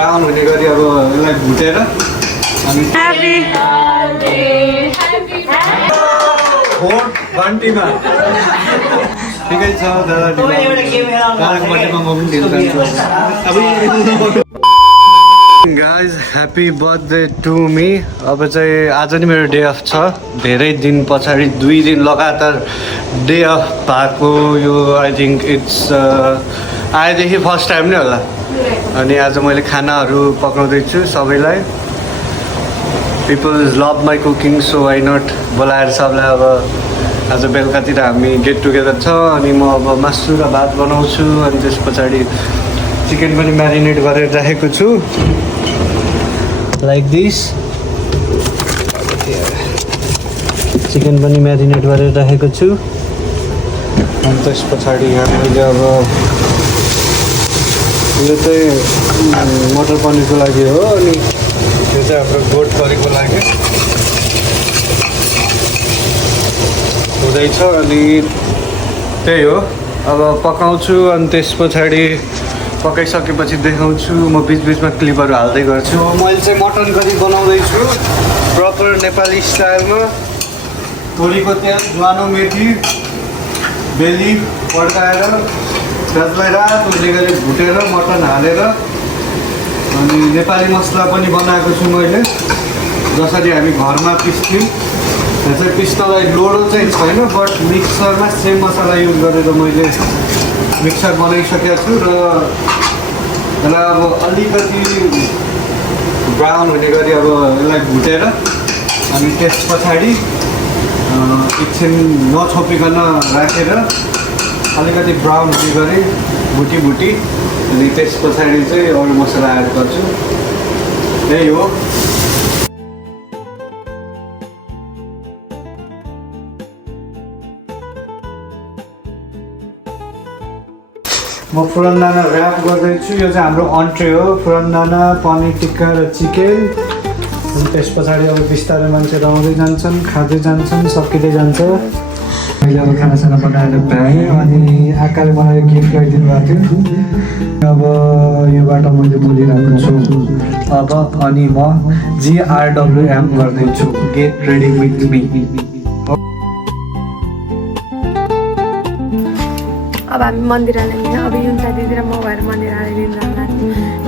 Brown हुने गरी अब यसलाई भुटेर अनि घन्टीमा ठिकै छ दादाको बर्थडेमा म पनि दिन जान्छु। Guys happy birthday to me. अब चाहिँ आज नि मेरो डे अफ छ। धेरै दिन पछाडि 2 दिन लगातार डे अफ भएको यो आई थिङ्क इट्स आएदेखि फर्स्ट टाइम नै होला। अनि आज मैले खानाहरू पकाउँदैछु सबैलाई। People love my cooking so why not बोलाएर सबलाई अब आज बेलुकातिर हामी गेट टुगेदर छ। अनि म अब मासु र भात बनाउँछु। अनि त्यस पछाडि चिकन पनि म्यारिनेट गरेर राखेको छु लाइक दिस। चिकन पनि म्यारिनेट गरेर राखेको छु। अनि त्यस पछाडि हामीले अब यो चाहिँ मटर पनिरको लागि हो। अनि यो चाहिँ हाम्रो गोट करीको लागि हुँदैछ। अनि त्यही हो अब पकाउँछु। अनि त्यस पछाडि पकाइसकेपछि देखाउँछु। म बिचबिचमा क्लिपहरू हाल्दै गर्छु। मैले चाहिँ मटन करी बनाउँदैछु प्रपर नेपाली स्टाइलमा। तोरीको तेल, ज्वानो, मेथी, बेली पड्काएर त्यसलाई रातोले गरी भुटेर मटन हालेर अनि नेपाली मसला पनि बनाएको छु मैले जसरी हामी घरमा पिस्थ्यौँ। त्यो चाहिँ पिस्नलाई लोडो चाहिँ छैन बट मिक्सरमा सेम मसला युज गरेर मैले मिक्सर बनाइसकेको छु। र यसलाई अब अलिकति ब्राउन हुने गरी अब यसलाई भुटेर अनि त्यस पछाडि एकछिन नछोपिकन राखेर अलिकति ब्राउन हुने गरी भुटी अनि त्यस पछाडि चाहिँ अरू मसला एड गर्छु। त्यही हो। म फुरनदाना ऱ्याप गर्दैछु। यो चाहिँ हाम्रो अन्ट्रे हो। फुरनदाना, पनिर टिक्का र चिकन। अनि त्यस पछाडि अब बिस्तारै मान्छेहरू आउँदै जान्छन्, खाँदै जान्छन्, सकिँदै जान्छ। मैले अब खानासाना बनाएर भ्याएँ। अनि आकाले मलाई गिफ्ट ल्याइदिनु भएको थियो। अब योबाट मैले बोलिरहेको छु अब। अनि म GRWM गर्दैछु, गेट रेडी विथ मी। अब हामी मन्दिर हाल्ने। अब युन्सा दिदी र म भएर मन्दिर हालिदिनु जाँदा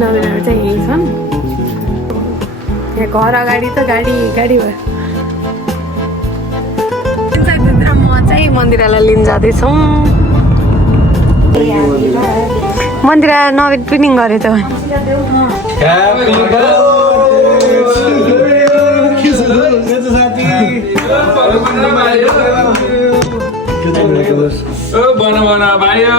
नबिनाहरू चाहिँ यहीँ छन्। यहाँ घर अगाडि त गाडी भयो। युन्सा दिदी र म चाहिँ मन्दिरलाई लिन जाँदैछौँ। मन्दिर नबिन ट्विनिङ गरेछ बना भाइयो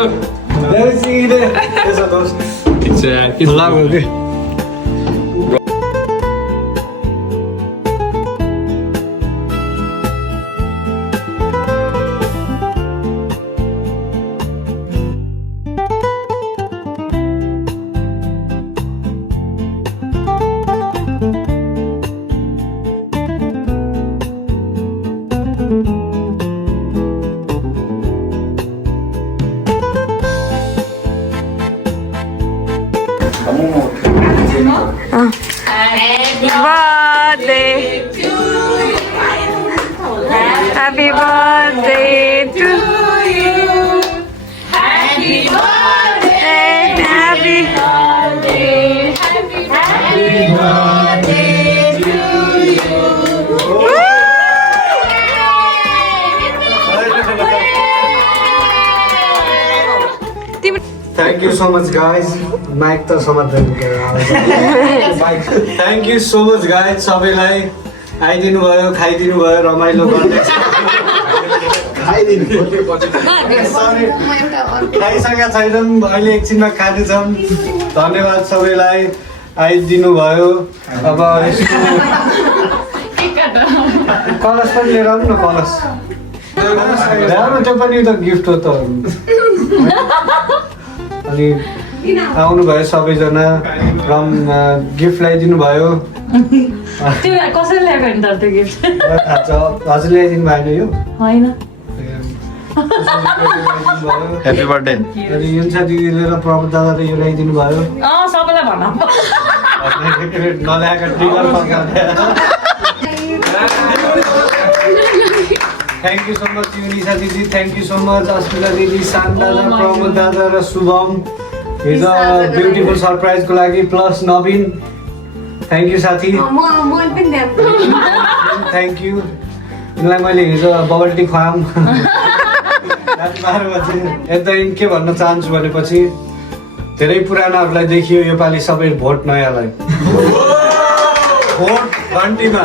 Happy birthday to you. Happy birthday. Happy birthday. Happy birthday to you. Thank you so much guys. Mic त समात्दैन। Thank you so much guys. सबैलाई आइदिनु भयो, खाइदिनु भयो, रमाइलो गर्दैछ। खाइसकेका छैनन्, अहिले एकछिनमा खानेछौँ। धन्यवाद सबैलाई आइदिनु भयो। अब कलश पनि लिएर आउनु न। कलश त्यो पनि त गिफ्ट हो त। अनि आउनुभयो सबैजना, गिफ्ट ल्याइदिनु भयो। कसरी ल्याएको नि त त्यो गिफ्ट? थाहा छ, हजुर ल्याइदिनु भएन यो? होइन। Happy birthday. अनि युन्सा दिदीले र प्रभु दादाले यो ल्याइदिनु भयो। सबैलाई भन। नल्याएको trigger thank you so much Yunisa दिदी, thank you so much Asmita दिदी, शान्त दादा, प्रमोद दादा र शुभम हिजो ब्युटिफुल सरप्राइजको लागि, प्लस नवीन थ्याङ्क यू साथी, थ्याङ्क यू। यिनलाई मैले हिजो बबल टी खुवाम राति 12 बजे। एकदम के भन्न चाहन्छु भनेपछि धेरै पुरानाहरूलाई देखियो योपालि सबै भोट नयाँलाई, भोट घन्टीमा।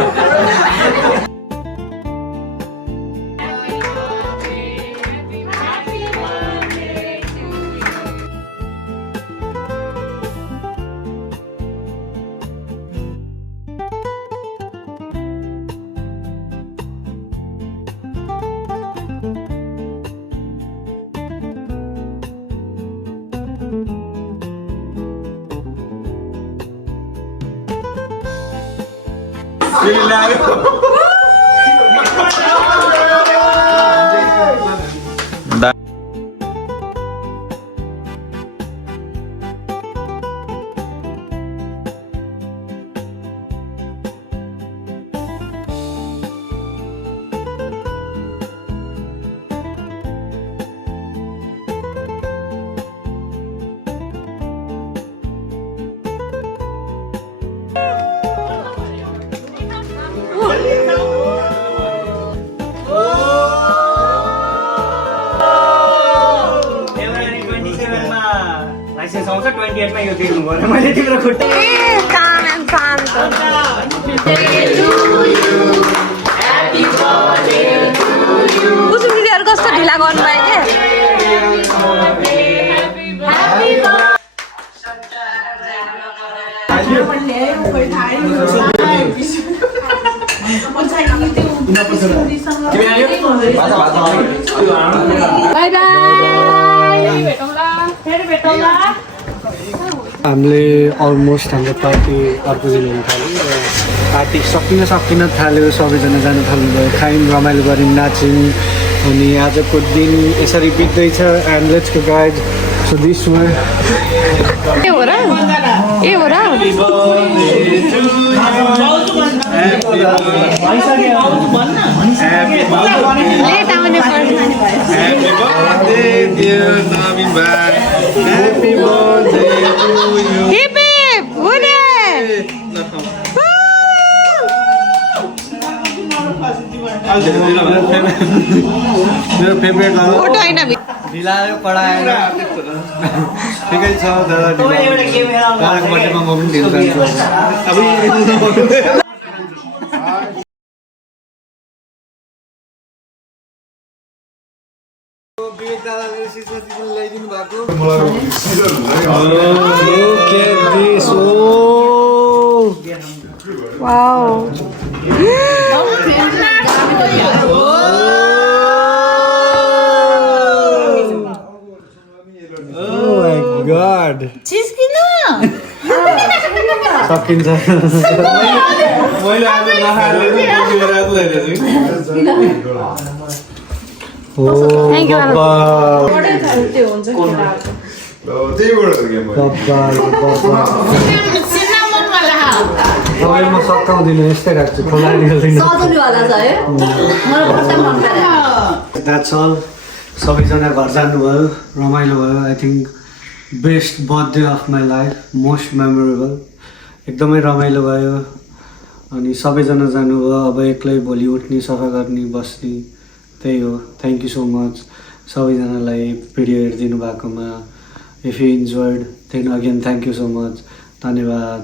लाइसेन्स आउँछ 28 मा यो दिनु भयो मैले तिम्रो खुट्टा कुसुम दिदीहरू कस्तो ढिला गर्नुभयो के बाई हामीले अलमोस्ट हाम्रो पार्टी अर्को दिन हुन थाल्यो र पार्टी सकिन थाल्यो, सबैजना जान थाल्नुभयो, खायौँ, रमाइलो गऱ्यौँ, नाच्यौँ। अनि आजको दिन यसरी बित्दैछ। And let's go guys, so this way ए हो र लेट आउने Happy birthday, dear Navin bhai. Happy birthday to you. Hip hip हुने मेरो फेभरेट फोटो हैन ढिलायो पढाएर ठिकै छ दादा, दादाको बर्थडेमा म पनि ढिलो जान्छु। ल्याइदिनु भएको वाओ गॉड सकिन्छ। मैले आज नखाएर रात लगाइरहेको छु। थ्याङ्क यू म सकाउँदिनँ, यस्तै राख्छु, खोलाइदिँदैन। That's all. सबैजना घर जानुभयो, रमाइलो भयो। I think best birthday of my life, most memorable, एकदमै रमाइलो भयो। अनि सबैजना जानुभयो, अब एक्लै भोलि उठ्ने, सफा गर्ने, बस्ने, त्यही हो। थ्याङ्क यू सो मच सबैजनालाई भिडियो हेरिदिनु भएकोमा। If you enjoyed then again thank you so much, धन्यवाद।